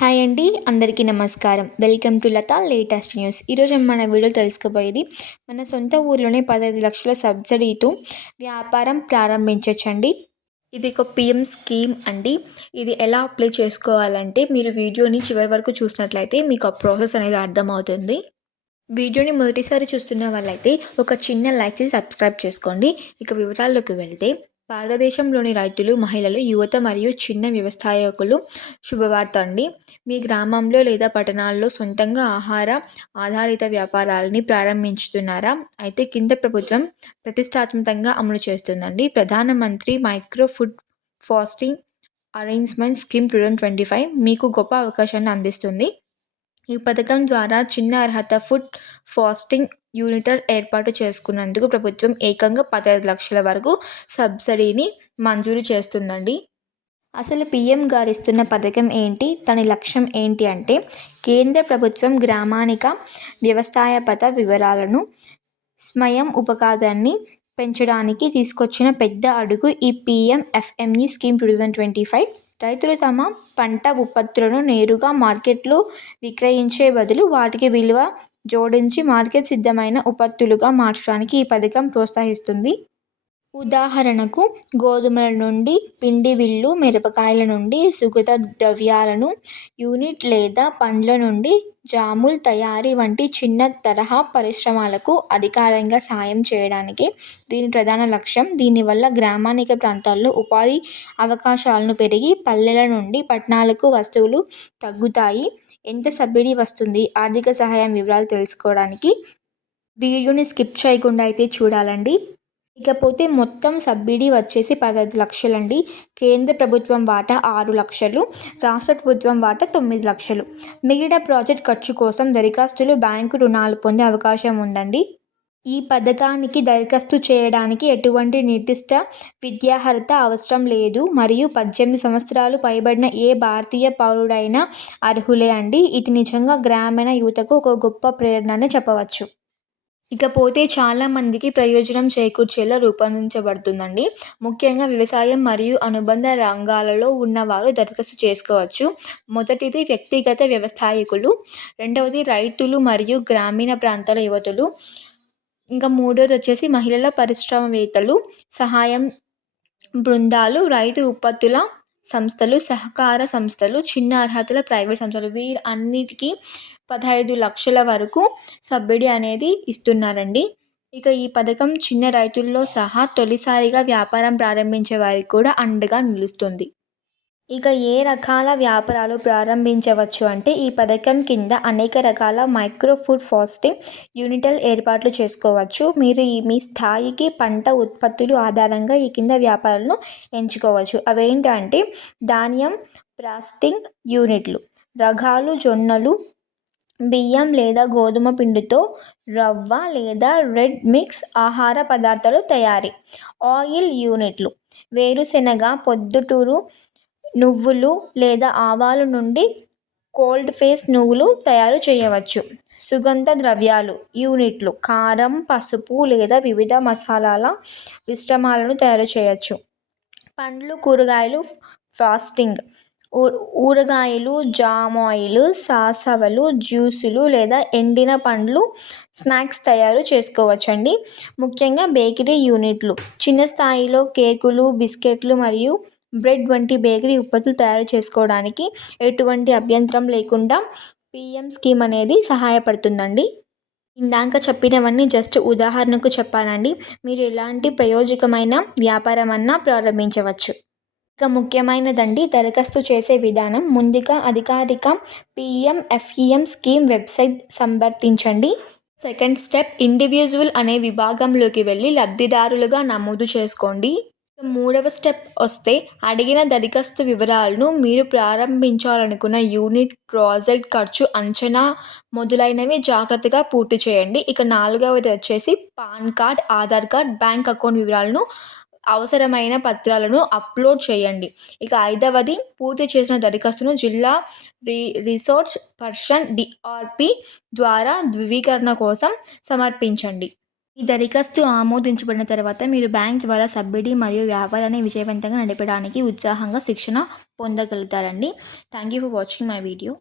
Hi అండి, అందరికీ నమస్కారం. Welcome to Lata latest news. ఈరోజు మన వీడియో తెలుసుకోబోయేది మన సొంత ఊర్లోనే 15 లక్షల సబ్సిడీతో వ్యాపారం ప్రారంభించవచ్చండి. ఇది ఒక పిఎం స్కీమ్ అండి. ఇది ఎలా అప్లై చేసుకోవాలంటే మీరు వీడియోని చివరి వరకు చూసినట్లయితే మీకు ఆ ప్రాసెస్ అనేది అర్థమవుతుంది. వీడియోని మొదటిసారి చూస్తున్న వాళ్ళైతే ఒక చిన్న లైక్ చేసి సబ్స్క్రైబ్ చేసుకోండి. ఇక వివరాల్లోకి వెళ్తే, భారతదేశంలోని రైతులు, మహిళలు, యువత మరియు చిన్న వ్యవసాయకులు శుభవార్త అండి. మీ గ్రామంలో లేదా పట్టణాల్లో సొంతంగా ఆహార ఆధారిత వ్యాపారాలని ప్రారంభించుతున్నారా? అయితే కింద ప్రభుత్వం ప్రతిష్టాత్మకంగా అమలు చేస్తుందండి. ప్రధానమంత్రి micro food fasting arrangement scheme 2025 మీకు గొప్ప అవకాశాన్ని అందిస్తుంది. ఈ పథకం ద్వారా చిన్న అర్హత ఫుడ్ ఫాస్టింగ్ యూనిటర్ ఏర్పాటు చేసుకున్నందుకు ప్రభుత్వం ఏకంగా 15 లక్షల వరకు సబ్సిడీని మంజూరు చేస్తుందండి. అసలు పీఎం గారు ఇస్తున్న పథకం ఏంటి, దాని లక్ష్యం ఏంటి అంటే, కేంద్ర ప్రభుత్వం గ్రామానిక వ్యవస్థాపకత వివరాలను స్వయం ఉపకాదాన్ని పెంచడానికి తీసుకొచ్చిన పెద్ద అడుగు ఈ పీఎం ఎఫ్ఎంఈ స్కీమ్ 2025. రైతులు తమ పంట ఉత్పత్తులను నేరుగా మార్కెట్లో విక్రయించే బదులు వాటికి విలువ జోడించి మార్కెట్ సిద్ధమైన ఉత్పత్తులుగా మార్చడానికి ఈ పథకం ప్రోత్సహిస్తుంది. ఉదాహరణకు, గోధుమల నుండి పిండి విల్లు, మిరపకాయల నుండి సుగంధ ద్రవ్యాలను యూనిట్ లేదా పండ్ల నుండి జాములు తయారీ వంటి చిన్న తరహా పరిశ్రమలకు అధికారికంగా సాయం చేయడానికి దీని ప్రధాన లక్ష్యం. దీనివల్ల గ్రామీణ ప్రాంతాల్లో ఉపాధి అవకాశాలను పెరిగి పల్లెల నుండి పట్టణాలకు వస్తువులు తగ్గుతాయి. ఎంత సబ్సిడీ వస్తుంది, ఆర్థిక సహాయం వివరాలు తెలుసుకోవడానికి వీడియోని స్కిప్ చేయకుండా అయితే చూడాలండి. ఇకపోతే మొత్తం సబ్సిడీ వచ్చేసి 15 లక్షలండి. కేంద్ర ప్రభుత్వం వాటా 6 లక్షలు, రాష్ట్ర ప్రభుత్వం వాటా 9 లక్షలు. మిగిలిన ప్రాజెక్ట్ ఖర్చు కోసం దరఖాస్తులు, బ్యాంకు రుణాలు పొందే అవకాశం ఉందండి. ఈ పథకానికి దరఖాస్తు చేయడానికి ఎటువంటి నిర్దిష్ట విద్యార్హత అవసరం లేదు మరియు 18 సంవత్సరాలు పైబడిన ఏ భారతీయ పౌరుడైనా అర్హులే అండి. ఇది నిజంగా గ్రామీణ యువతకు ఒక గొప్ప ప్రేరణ అని చెప్పవచ్చు. ఇకపోతే చాలామందికి ప్రయోజనం చేకూర్చేలా రూపొందించబడుతుందండి. ముఖ్యంగా వ్యవసాయం మరియు అనుబంధ రంగాలలో ఉన్నవారు దరఖాస్తు చేసుకోవచ్చు. మొదటిది వ్యక్తిగత వ్యవసాయకులు, రెండవది రైతులు మరియు గ్రామీణ ప్రాంతాల యువతులు, ఇంకా మూడోది వచ్చేసి మహిళల పరిశ్రమవేత్తలు, సహాయం బృందాలు, రైతు ఉత్పత్తుల సంస్థలు, సహకార సంస్థలు, చిన్న అర్హతల ప్రైవేట్ సంస్థలు, వీరు అన్నిటికీ 15 లక్షల వరకు సబ్సిడీ అనేది ఇస్తున్నారండి. ఇక ఈ పథకం చిన్న రైతుల్లో సహా తొలిసారిగా వ్యాపారం ప్రారంభించే వారికి కూడా అండగా నిలుస్తుంది. ఇక ఏ రకాల వ్యాపారాలు ప్రారంభించవచ్చు అంటే, ఈ పథకం కింద అనేక రకాల మైక్రో ఫుడ్ ఫాస్టింగ్ యూనిట్లు ఏర్పాట్లు చేసుకోవచ్చు. మీరు మీ స్థాయికి, పంట ఉత్పత్తులు ఆధారంగా ఈ కింద వ్యాపారాలను ఎంచుకోవచ్చు. అవేంటంటే, ధాన్యం ప్రాసెసింగ్ యూనిట్లు, రకాలు జొన్నలు, బియ్యం లేదా గోధుమ పిండితో రవ్వ లేదా రెడ్ మిక్స్ ఆహార పదార్థాలు తయారీ, ఆయిల్ యూనిట్లు, వేరుశెనగ, పొద్దుటూరు నువ్వులు లేదా ఆవాల నుండి కోల్డ్ ఫేస్ నువ్వులు తయారు చేయవచ్చు. సుగంధ ద్రవ్యాలు యూనిట్లు, కారం, పసుపు లేదా వివిధ మసాలాల మిశ్రమాలను తయారు చేయవచ్చు. పండ్లు, కూరగాయలు ఫాస్టింగ్, ఊరగాయలు, జామ్ ఆయిల్, సాసవలు, జ్యూసులు లేదా ఎండిన పండ్లు స్నాక్స్ తయారు చేసుకోవచ్చండి. ముఖ్యంగా బేకరీ యూనిట్లు, చిన్న స్థాయిలో కేకులు, బిస్కెట్లు మరియు బ్రెడ్ వంటి బేకరీ ఉత్పత్తులు తయారు చేసుకోవడానికి ఎటువంటి అభ్యంతరం లేకుండా పీఎం స్కీమ్ అనేది సహాయపడుతుందండి. ఇందాక చెప్పినవన్నీ జస్ట్ ఉదాహరణకు చెప్పానండి. మీరు ఎలాంటి ప్రయోజకమైన వ్యాపారం అన్నా ప్రారంభించవచ్చు. ఇక ముఖ్యమైనదండి, దరఖాస్తు చేసే విధానం. ముందుగా అధికారిక పీఎంఎఫ్ఈఎం స్కీమ్ వెబ్సైట్ సందర్శించండి. సెకండ్ స్టెప్, ఇండివిజువల్ అనే విభాగంలోకి వెళ్ళి లబ్ధిదారులుగా నమోదు చేసుకోండి. మూడవ స్టెప్ వస్తే, అడిగిన దరఖాస్తు వివరాలను, మీరు ప్రారంభించాలనుకున్న యూనిట్, ప్రాజెక్ట్ ఖర్చు అంచనా మొదలైనవి జాగ్రత్తగా పూర్తి చేయండి. ఇక నాలుగవది వచ్చేసి pan card, Aadhaar card, bank account వివరాలను, అవసరమైన పత్రాలను అప్లోడ్ చేయండి. ఇక ఐదవది, పూర్తి చేసిన దరఖాస్తును జిల్లా రిసోర్స్ పర్సన్ డిఆర్పి ద్వారా ధృవీకరణ కోసం సమర్పించండి. ఈ దరఖాస్తు ఆమోదించబడిన తర్వాత మీరు బ్యాంక్ ద్వారా సబ్సిడీ మరియు వ్యాపారాన్ని విజయవంతంగా నడపడానికి ఉత్సాహంగా శిక్షణ పొందగలుగుతారండి. Thank you for watching my video.